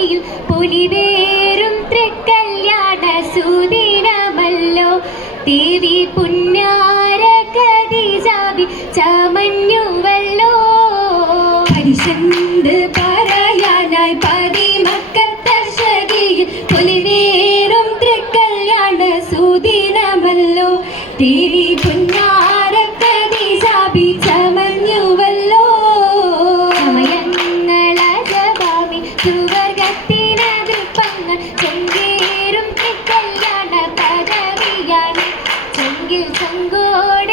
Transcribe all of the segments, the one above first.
പുലിയിൽ പുലിവേരും തൃക്കല്യാണ സുദിനമല്ലോ. ദേവി പുന്നാര കതി ചാവി ചമഞ്ഞുവല്ലോ. പരിശന്ത് പറയാനായി പതിമക്കൾ തർഷകിയിൽ പുലിവേരും തൃക്കല്യാണ സുദിനമല്ലോ. ദേവി പുന്നാര சங்கோட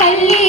கல்லே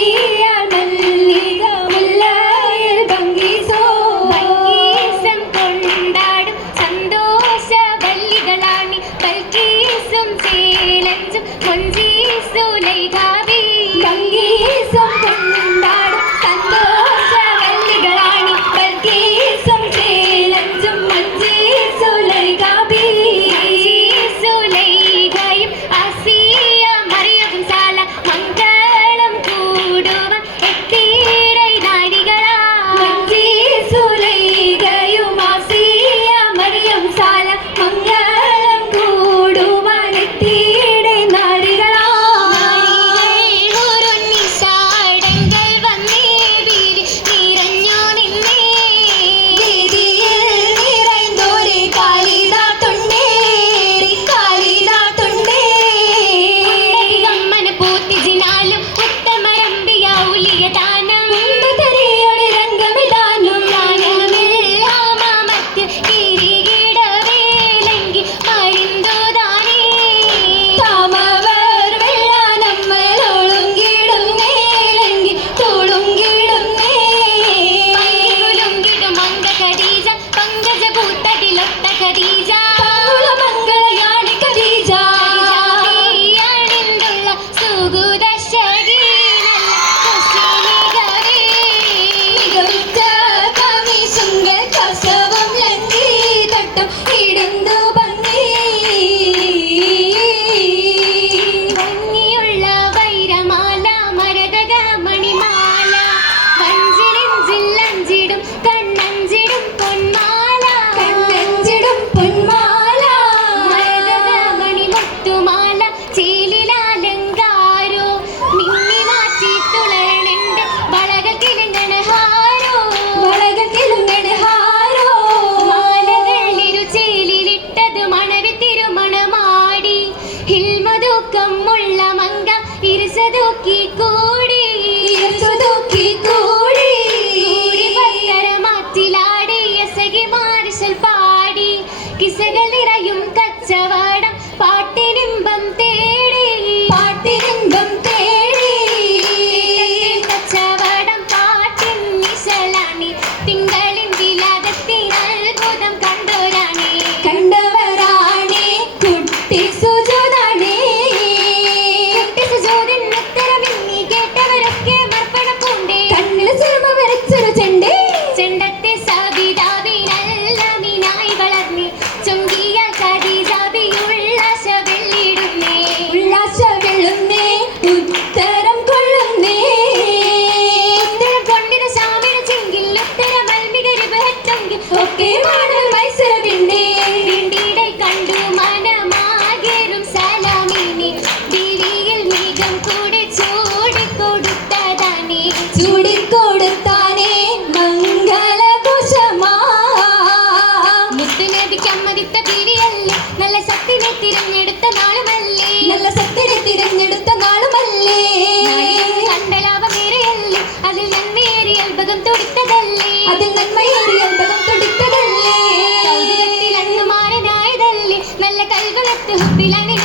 ಲೆಫ್ಟ್ ಬಿಲೈನ್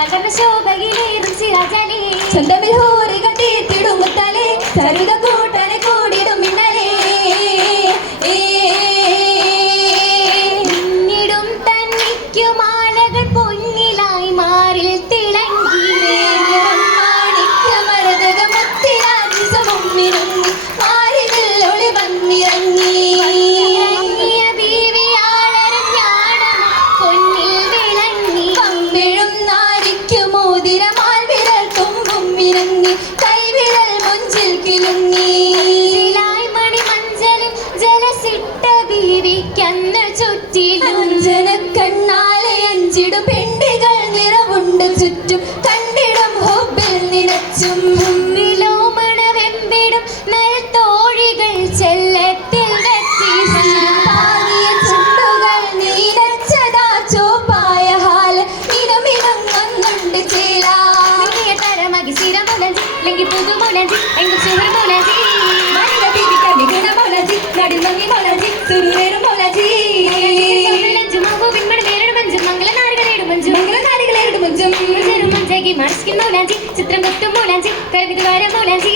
ಪಟಮ ಶೋಭಗಿಲೆ ರುಚಿ ರಜನಿ ಚಂದಮಿಲ್ ಹೋರಿಗತಿ ತಿಡು ಮುತ್ತಲೆ ಸರಿದ മാസ്കിൻ മൗലാഞ്ചി ചിത്രം കൊത്തും മൗലാഞ്ചി കരുവിതുവാരം മൗലാഞ്ചി.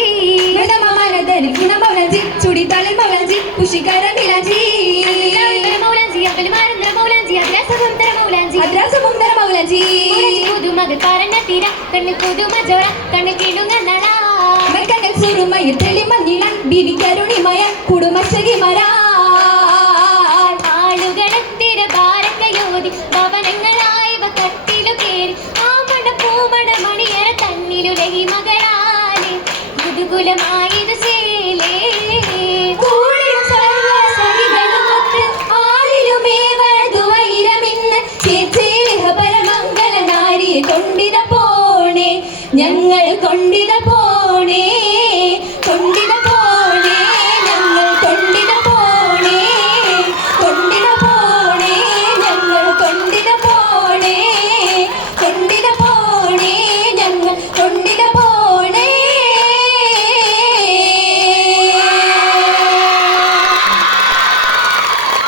മൗലാഞ്ചി മൗലാഞ്ചി ചുടിത്താളൻ മൗലാഞ്ചി കുഷിക്കാരൻ മൗലാഞ്ചി. മൗലാഞ്ചി അവൽ മൗലാഞ്ചി അദ്രാസഭം തര മൗലാഞ്ചി. അദ്രാസഭം തര മൗലാഞ്ചി പുതുമകൾ പാരണ്ണ തീര കണ്ണിൽ പുതുമ ജോറ കണ്ണിൽ കിണുങ്ങ നട കണ്ണിൽ സുറുമയിൽ തെളിമ നീളം ബിബി കരുണി ഗുരുകുലമായി